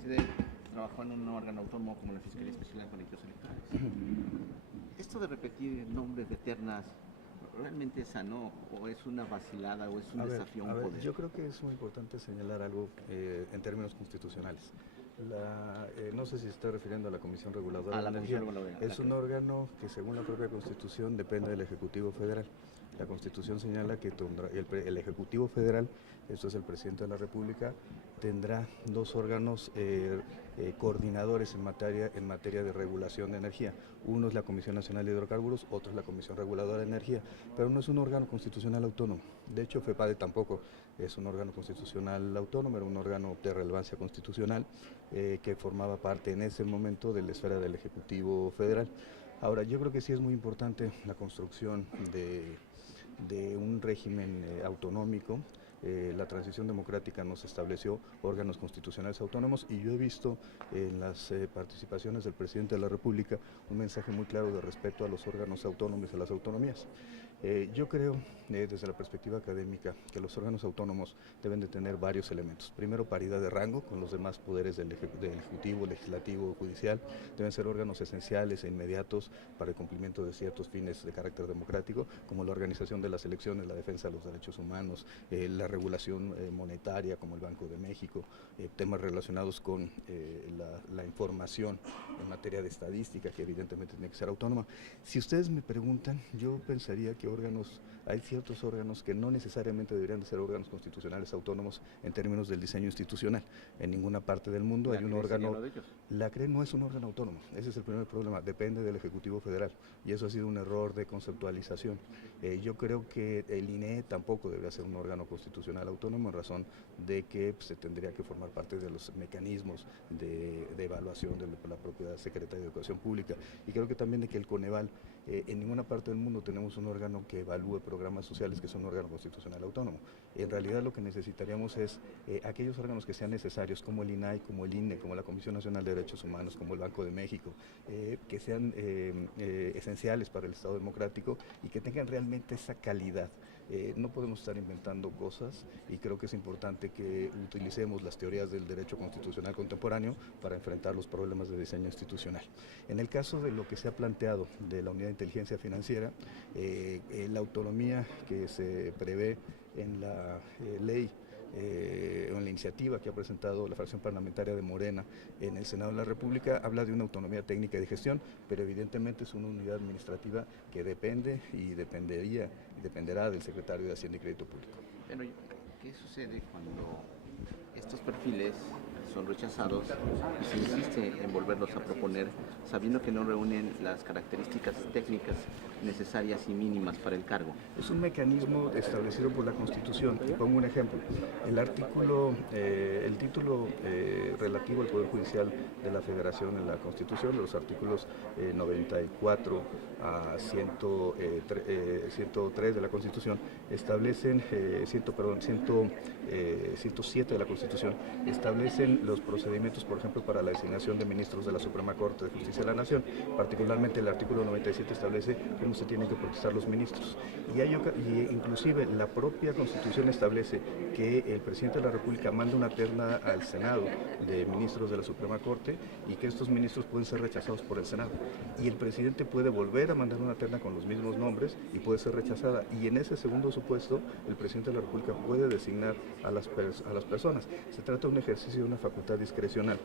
usted trabajó en un órgano autónomo como la Fiscalía Especial de Delitos Electorales. Esto de repetir nombres de ternas, ¿realmente es sano o es una vacilada o es un desafío a un poder? Yo creo que es muy importante señalar algo en términos constitucionales. No sé si se está refiriendo a la Comisión Reguladora de Energía. Es un órgano que, según la propia Constitución, depende del Ejecutivo Federal. La Constitución señala que el Ejecutivo Federal, esto es el Presidente de la República, tendrá dos órganos coordinadores en materia de regulación de energía. Uno es la Comisión Nacional de Hidrocarburos, otro es la Comisión Reguladora de Energía, pero no es un órgano constitucional autónomo. De hecho, FEPADE tampoco es un órgano constitucional autónomo, era un órgano de relevancia constitucional que formaba parte en ese momento de la esfera del Ejecutivo Federal. Ahora, yo creo que sí es muy importante la construcción de un régimen autonómico. La transición democrática nos estableció órganos constitucionales autónomos y yo he visto en las participaciones del presidente de la República un mensaje muy claro de respeto a los órganos autónomos y a las autonomías. Yo creo, desde la perspectiva académica, que los órganos autónomos deben de tener varios elementos. Primero, paridad de rango con los demás poderes del Ejecutivo, Legislativo, Judicial. Deben ser órganos esenciales e inmediatos para el cumplimiento de ciertos fines de carácter democrático, como la organización de las elecciones, la defensa de los derechos humanos, la regulación monetaria, como el Banco de México, temas relacionados con la información en materia de estadística, que evidentemente tiene que ser autónoma. Si ustedes me preguntan, yo pensaría que hay ciertos órganos que no necesariamente deberían de ser órganos constitucionales autónomos en términos del diseño institucional. En ninguna parte del mundo hay un órgano. La CRE no es un órgano autónomo, ese es el primer problema, depende del Ejecutivo Federal y eso ha sido un error de conceptualización. Yo creo que el INE tampoco debería ser un órgano constitucional autónomo en razón de que se tendría que formar parte de los mecanismos de evaluación de la propia Secretaría de Educación Pública, y creo que también de que el Coneval, en ninguna parte del mundo tenemos un órgano que evalúe programas sociales que son un órgano constitucional autónomo. En realidad lo que necesitaríamos es aquellos órganos que sean necesarios, como el INAI, como el INE, como la Comisión Nacional de Derechos Humanos, como el Banco de México, que sean esenciales para el Estado democrático y que tengan realmente esa calidad. No podemos estar inventando cosas y creo que es importante que utilicemos las teorías del derecho constitucional contemporáneo para enfrentar los problemas de diseño institucional. En el caso de lo que se ha planteado de la Unidad de Inteligencia Financiera, la autonomía que se prevé en la ley en la iniciativa que ha presentado la fracción parlamentaria de Morena en el Senado de la República habla de una autonomía técnica y de gestión, pero evidentemente es una unidad administrativa que depende y dependerá del secretario de Hacienda y Crédito Público. Pero, ¿qué sucede cuando estos perfiles son rechazados y se insiste en volverlos a proponer sabiendo que no reúnen las características técnicas necesarias y mínimas para el cargo? Es un mecanismo establecido por la Constitución. Y pongo un ejemplo. El título relativo al Poder Judicial de la Federación en la Constitución, los artículos 94 a 103 de la Constitución, establecen, 107 de la Constitución, establecen los procedimientos, por ejemplo, para la designación de ministros de la Suprema Corte de Justicia de la Nación. Particularmente el artículo 97 establece cómo se tienen que procesar los ministros. Y inclusive la propia Constitución establece que el presidente de la República manda una terna al Senado de ministros de la Suprema Corte y que estos ministros pueden ser rechazados por el Senado. Y el presidente puede volver a mandar una terna con los mismos nombres y puede ser rechazada. Y en ese segundo supuesto, el presidente de la República puede designar a las personas. Se trata de un ejercicio de una facultad discrecional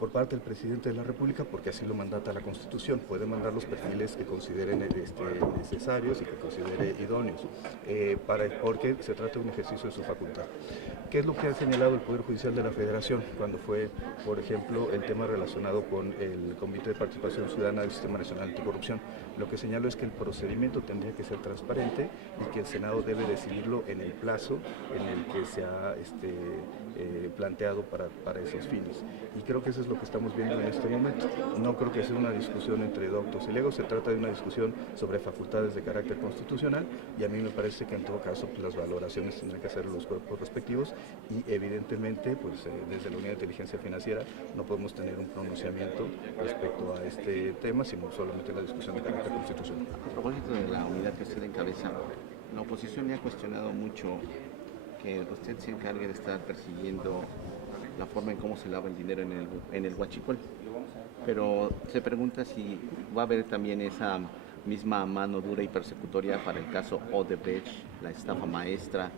por parte del presidente de la República, porque así lo mandata la Constitución. Puede mandar los perfiles que considere necesarios y que considere idóneos, porque se trata de un ejercicio de su facultad. ¿Qué es lo que ha señalado el Poder Judicial de la Federación cuando fue, por ejemplo, el tema relacionado con el Comité de Participación Ciudadana del Sistema Nacional Anticorrupción? Lo que señaló es que el procedimiento tendría que ser transparente y que el Senado debe decidirlo en el plazo en el que se ha planteado para esos fines. Y creo que eso es lo que estamos viendo en este momento. No creo que sea una discusión entre doctos y legos, se trata de una discusión sobre facultades de carácter constitucional y a mí me parece que en todo caso pues, las valoraciones tendrán que hacer los cuerpos respectivos y evidentemente pues, desde la Unidad de Inteligencia Financiera no podemos tener un pronunciamiento respecto a este tema, sino solamente la discusión de carácter constitucional. A propósito de la unidad que usted encabeza, la oposición le ha cuestionado mucho que usted se encargue de estar persiguiendo la forma en cómo se lava el dinero en el huachicol. Pero se pregunta si va a haber también esa misma mano dura y persecutoria para el caso Odebrecht, la estafa maestra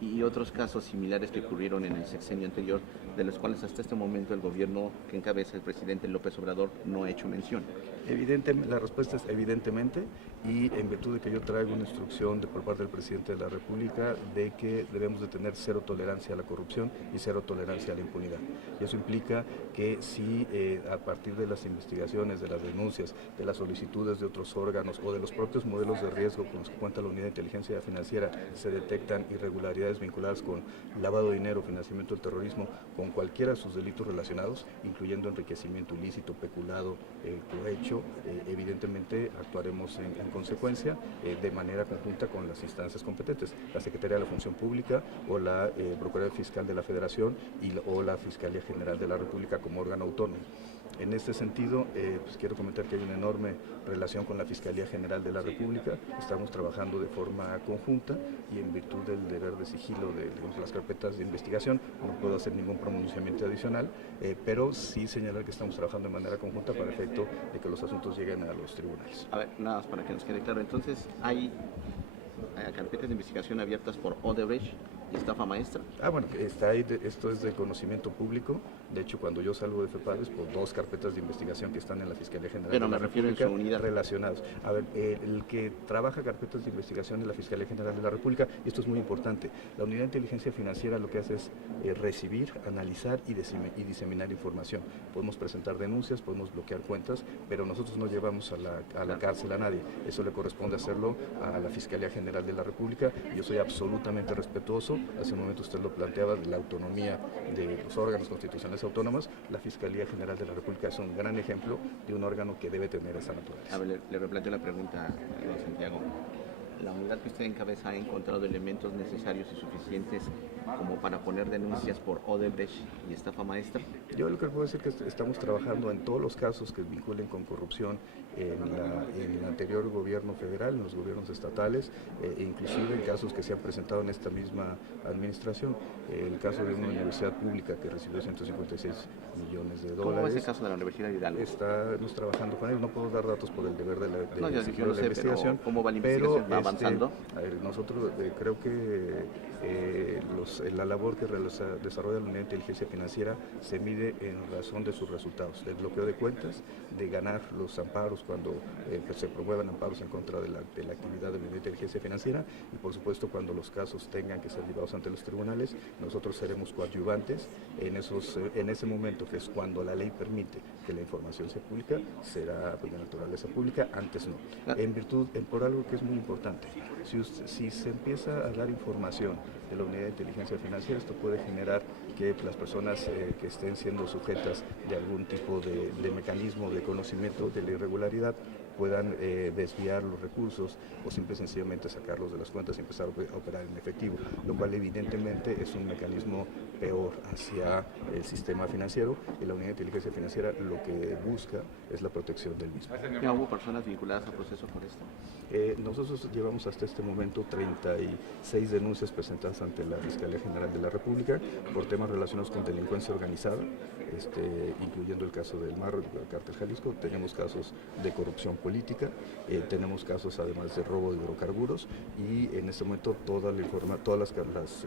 y otros casos similares que ocurrieron en el sexenio anterior, de los cuales hasta este momento el gobierno que encabeza el presidente López Obrador no ha hecho mención. La respuesta es evidentemente, y en virtud de que yo traigo una instrucción por parte del presidente de la República de que debemos de tener cero tolerancia a la corrupción y cero tolerancia a la impunidad. Y eso implica que si a partir de las investigaciones, de las denuncias, de las solicitudes de otros órganos o de los propios modelos de riesgo con los que cuenta la Unidad de Inteligencia Financiera se detectan irregularidades vinculadas con lavado de dinero, financiamiento del terrorismo, con cualquiera de sus delitos relacionados, incluyendo enriquecimiento ilícito, peculado, cohecho, evidentemente actuaremos en consecuencia de manera conjunta con las instancias competentes, la Secretaría de la Función Pública o la Procuraduría Fiscal de la Federación o la Fiscalía General de la República como órgano autónomo. En este sentido, pues quiero comentar que hay una enorme relación con la Fiscalía General de la República. Estamos trabajando de forma conjunta y en virtud del deber de sigilo de las carpetas de investigación no puedo hacer ningún pronunciamiento adicional, pero sí señalar que estamos trabajando de manera conjunta para efecto de que los asuntos lleguen a los tribunales. A ver, nada más para que nos quede claro. Entonces, hay carpetas de investigación abiertas por Odebrecht y estafa maestra. Bueno, está ahí, esto es de conocimiento público. De hecho, cuando yo salgo de FEPADES, por 2 carpetas de investigación que están en la Fiscalía General de la República relacionadas. A ver, el que trabaja carpetas de investigación es la Fiscalía General de la República, y esto es muy importante. La Unidad de Inteligencia Financiera lo que hace es recibir, analizar y diseminar información. Podemos presentar denuncias, podemos bloquear cuentas, pero nosotros no llevamos a la cárcel a nadie. Eso le corresponde hacerlo a la Fiscalía General de la República. Yo soy absolutamente respetuoso. Hace un momento usted lo planteaba, de la autonomía de los órganos constitucionales autónomos. La Fiscalía General de la República es un gran ejemplo de un órgano que debe tener esa naturaleza. A ver, le replanteo la pregunta, don Santiago. ¿La unidad que usted encabeza ha encontrado elementos necesarios y suficientes como para poner denuncias por Odebrecht y estafa maestra? Yo lo que puedo decir es que estamos trabajando en todos los casos que vinculen con corrupción en el anterior gobierno federal, en los gobiernos estatales, inclusive en casos que se han presentado en esta misma administración. El caso de una universidad pública que recibió 156 millones de dólares. ¿Cómo es el caso de la Universidad de Hidalgo? Estamos trabajando con él. No puedo dar datos por el deber de la investigación. ¿Cómo va la investigación? ¿Va avanzando? Nosotros creo que la labor que desarrolla la Unidad de Inteligencia Financiera se mide en razón de sus resultados, del bloqueo de cuentas, de ganar los amparos cuando se promuevan amparos en contra de la actividad de la Unidad de Inteligencia Financiera, y por supuesto cuando los casos tengan que ser llevados ante los tribunales, nosotros seremos coadyuvantes en ese momento, que es cuando la ley permite que la información sea pública, será de naturaleza pública, antes no. Por algo que es muy importante, si se empieza a dar información de la Unidad de Inteligencia Financiera, esto puede generar que las personas que estén siendo sujetas de algún tipo de mecanismo de conocimiento de la irregularidad puedan desviar los recursos o simple y sencillamente sacarlos de las cuentas y empezar a operar en efectivo, lo cual evidentemente es un mecanismo peor hacia el sistema financiero, y la Unidad de Inteligencia Financiera lo que busca es la protección del mismo. ¿Ya hubo personas vinculadas al proceso por esto? Nosotros llevamos hasta este momento 36 denuncias presentadas ante la Fiscalía General de la República por temas relacionados con delincuencia organizada, incluyendo el caso del MAR, el Cártel Jalisco. Tenemos casos de corrupción política, tenemos casos además de robo de hidrocarburos, y en este momento todas las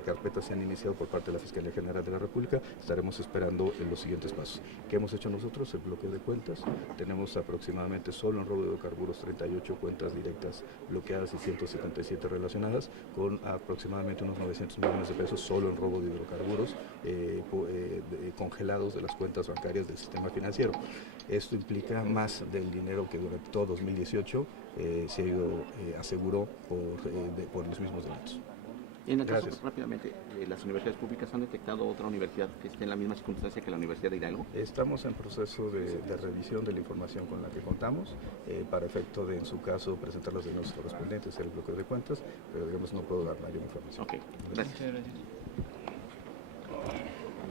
carpetas se han iniciado por parte de la Fiscalía General de la República. Estaremos esperando en los siguientes pasos. ¿Qué hemos hecho nosotros? El bloqueo de cuentas. Tenemos aproximadamente solo en robo de hidrocarburos 38 cuentas directas bloqueadas y 177 relacionadas, con aproximadamente unos 900 millones de pesos solo en robo de hidrocarburos congelados de las cuentas bancarias del sistema financiero. Esto implica más del dinero que durante todo 2018 se ha ido aseguró por los mismos delitos. Y en el caso, rápidamente, ¿las universidades públicas han detectado otra universidad que esté en la misma circunstancia que la Universidad de Hidalgo? Estamos en proceso de revisión de la información con la que contamos, para efecto de, en su caso, presentar las denuncias correspondientes, el bloqueo de cuentas, pero digamos no puedo dar mayor información. Ok, gracias. Muchas gracias.